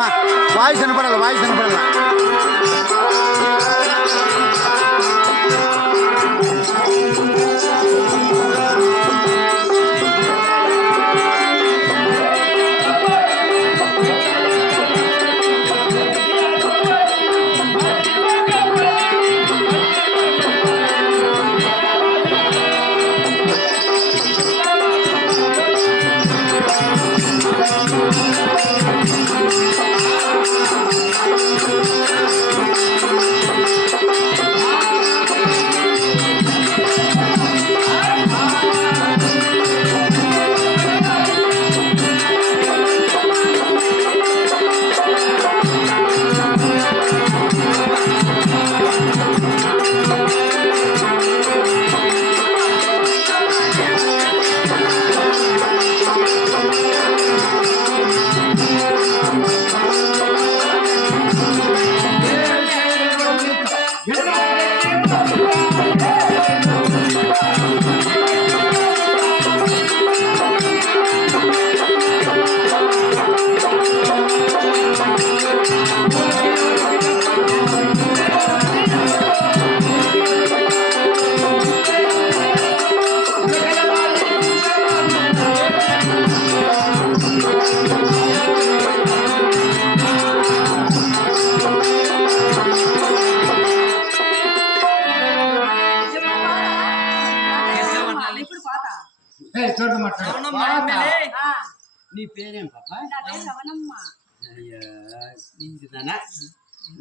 మాట్లాడమ్మా వాయిస్ వినపడాలి నీ పేరేం పాప?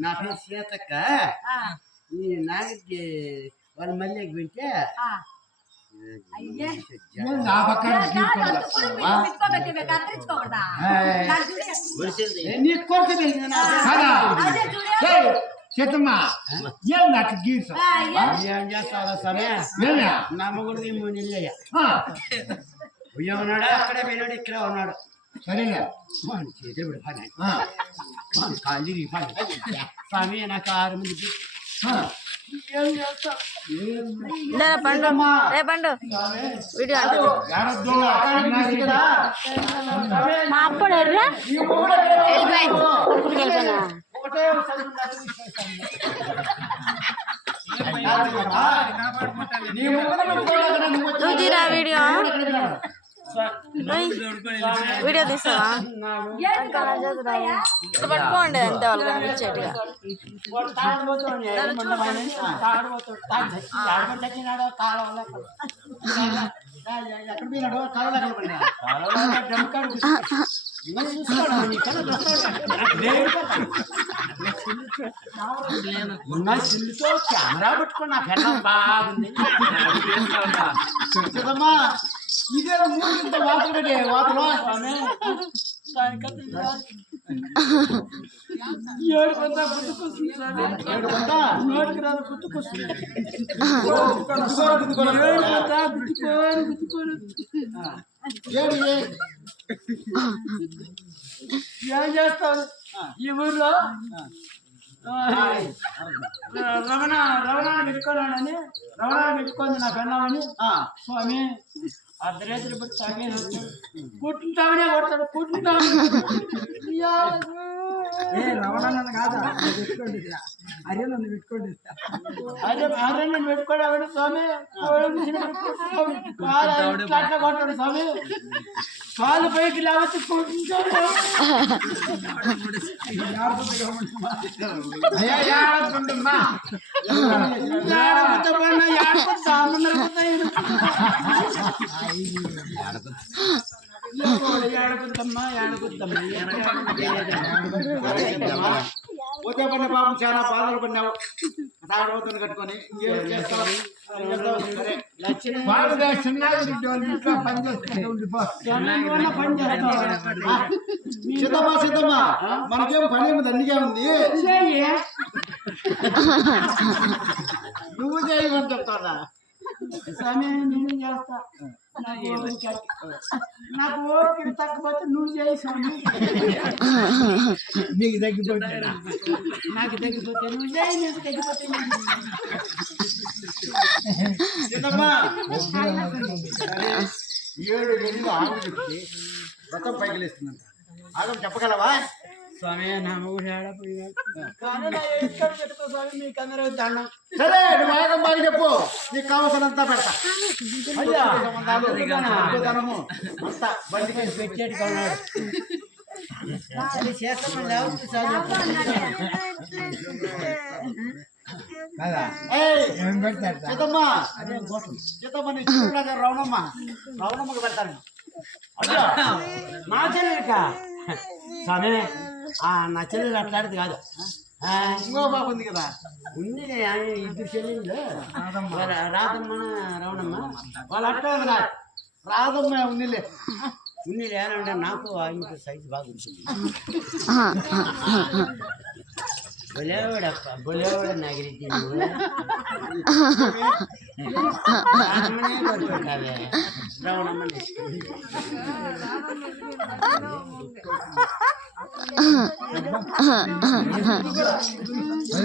నా పేరు సీతక్క. ఈ నాగరికి వాళ్ళు మళ్ళీ వింటే చేతమ్మా ఏం నాకు గీసు ఏం చేస్తావా సమయ? నా మొగుడు 3 నెలలయ్యా. ఉన్నాడా? అక్కడే పోయినాడు, ఇక్కడ ఉన్నాడు. సరేలే చేతులు కాళ్ళు స్వామి నాకు 6 మంది వీడియో వీడియో తీస్తావా? పట్టుకోండి అంతే వాళ్ళు కనిపించేట్టుగా. కెమెరా పెట్టుకున్నా పెళ్ళం బాగుంది. ఇదే మూడింత వాతలు వాతలో ఏం చేస్తావు ఈ ఊర్లో? రవణాన్ని పెట్టుకున్నాడని పెట్టుకుంది నా పెళ్ళామని. స్వామి అర్ధరేతులు పెట్టి తాగే కుట్టుంటామనే కొడతాడు. రవణాన్ని కాదా పెట్టుకోండి, అరే నన్ను పెట్టుకోండి. అరే నేను పెట్టుకోవడం స్వామి కొట్టాడు. స్వామి కాలు పైకి లేకపోతే కొట్టుంటాడు. పోతే పడిన పాపం చాలా బాధలు పడినావు. తాగబోతుని కట్టుకొని సిద్ధమ్మా మనకేం పని ఏమి దండిగా ఉంది. నువ్వు చేయమని చెప్తారా? నేను చేస్తా. నాకు ఓపిక తగ్గిపోతే నువ్వు చేయి స్వామి. నీకు తగ్గిపోతే నాకు తగ్గిపోతే నువ్వు చేయి, నీకు తగ్గిపోతే సిద్ధమ్మా 7 నెలలు ఆగు చెప్తే వ్రతం పైకి లేస్తుందంట. ఆగం చెప్పగలవా? స్వామి నా మొగుడు ఏడపోయినాడు కానీ నా ఎక్కడ పెట్టుకో స్వామి మీ కెమెరా దండం సరే నువ్వు బాగా బాగా చెప్పు నీకు కావాల్సినంతా పెడతా అయ్యా ధనము అంతా బండికి పెట్టేటి కొన్నాడు చేస్తామని లేవచ్చు కదా ఏయ్ ఏం పెడతారు సీతమ్మ సీతమ్మ నీ చూడగా రవణమ్మకి పెడతాను అయ్యా నా చెల్లెలిక స్వామి నా చెల్లెలు అట్లాంటిది కాదు ఇంకో బాబు ఉంది కదా ఉంది ఇద్దరు చెల్లెళ్ళు రాధమ్మ రవణమ్మ వాళ్ళు అట్లా ఉన్నారు రాదమ్మ ఉందిలే ఉన్ని లేనంటే నాకు ఆమెకు సైజు బాగా ఉంటుంది బొలేవాడప్ప బొలేవాడ నగిరికి రాధమ్మనే కొట్టుకుంటావే రవణమ్మని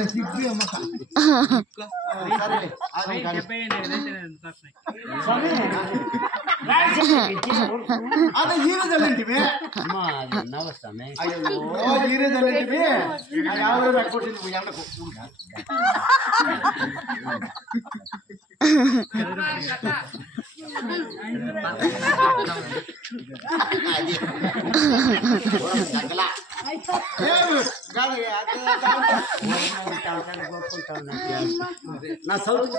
సిగ్గు అమ్మక సరేలే అదే హీరో తల్లింటివి అమ్మా అది నవ్వస్తామే అయ్యో హీరో తల్లింటివి ఎవరు పెట్టుకుంటుంది ఎండకు నా సౌత్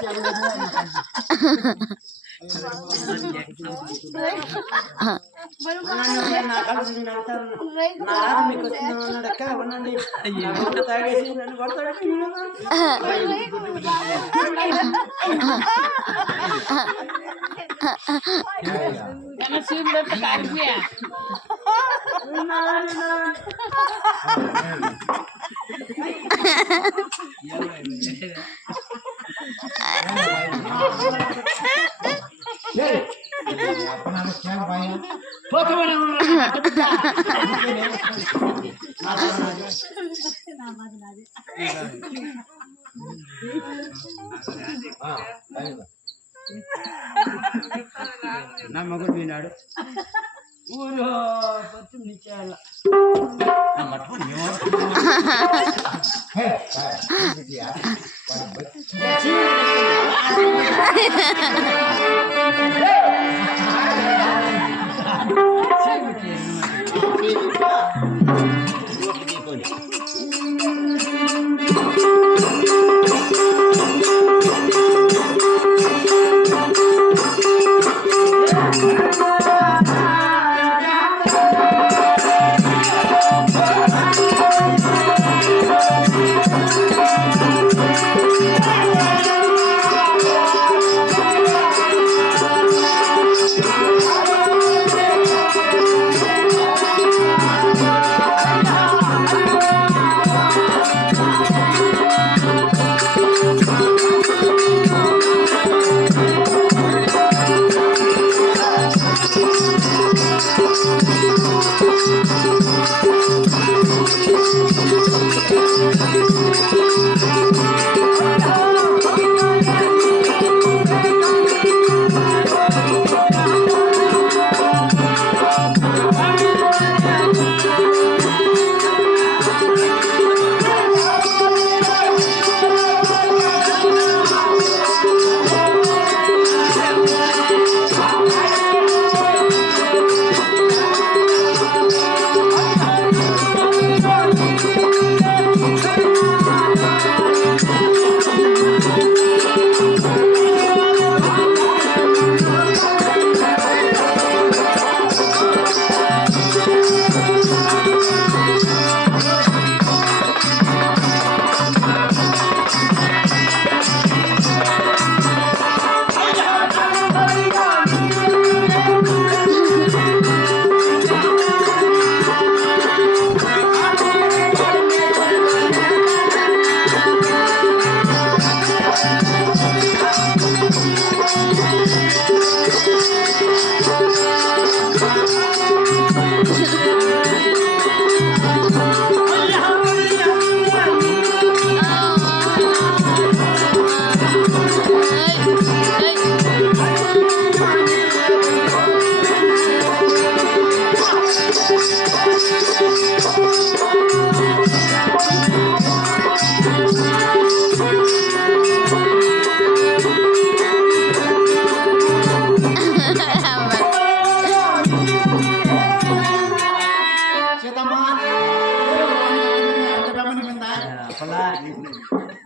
తాగేసి నన్ను కొడతాడు నా మగుడు విన్నాడు ఊరు పచ్చి నిచ్చేయాల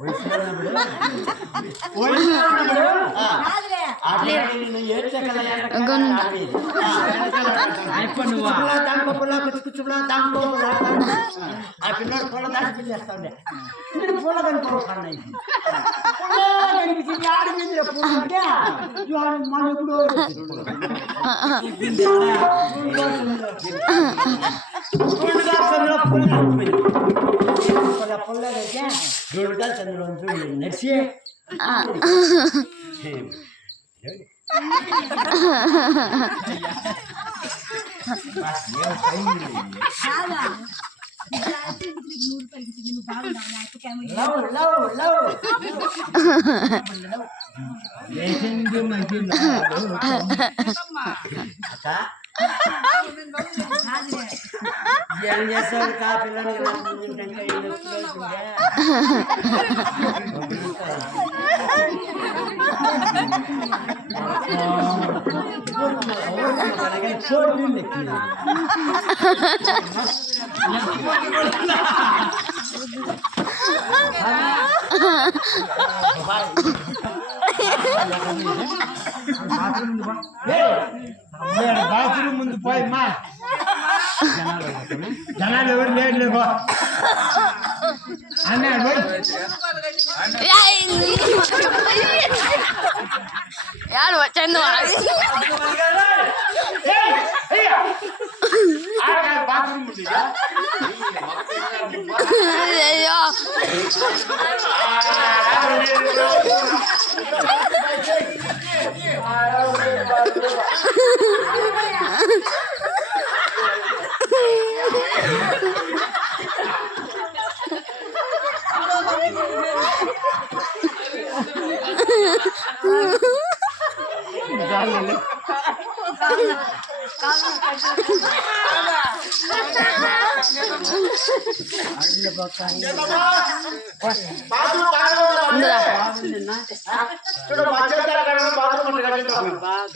వయసులో ఉన్నప్పుడు ఆ, అట్లే నేను ఏడు చెక్కల పుల్ల దాంకో పుల్ల కుచ్చుకుచ్చులా దాంకో ఆ పిల్లడు పుల్ల దాటి పిల్లేస్తాండే నేను పుల్ల కనుకోకుండా కనిపించింది ఆడిపోయింది పుల్ల అంటే మన ఎప్పుడు పుల్ల జోడుగా చంద్రుడు నడిచి ఏం చేస్తావు కా పిల్లలు బాత్రూమ్ ముందు పోయి మా జనాలు ఎవరు లేదులేబో అన్నాడు యాడు వచ్చాను అయ్యో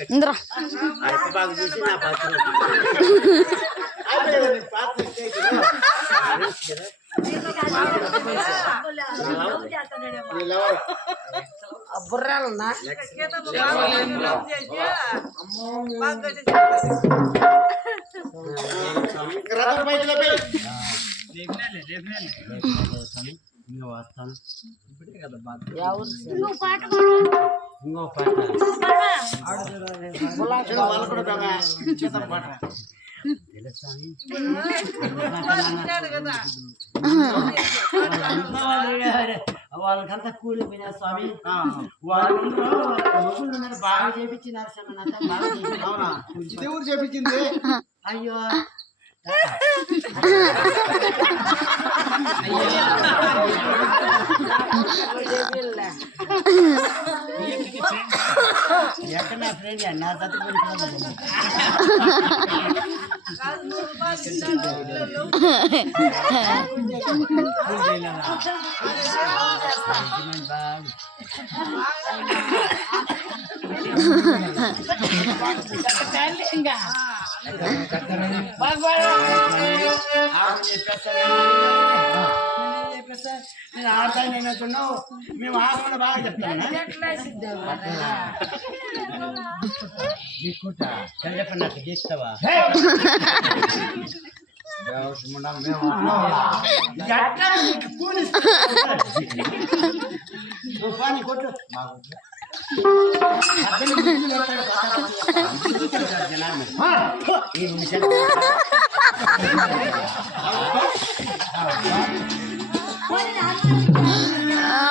ఇంద్రా బాగా చూసి నా పాత్ర బుర్రాలన్నా ఇంకా వస్తాను ఇంకో పాట వాళ్ళకంతా కూలిపోయినా స్వామి వాళ్ళు బాగా చేపించినారు అవునా ఇది ఊరు చేపించింది అయ్యో ఎక్కడ నా ఫ్రెండ్ నా నేను ఆడతాను నేను అంటున్నావు మేము ఆడకుండా బాగా చెప్తాను చెప్పండి నాకు చేస్తావా కొట్టు ఈ నిమిషం ఆ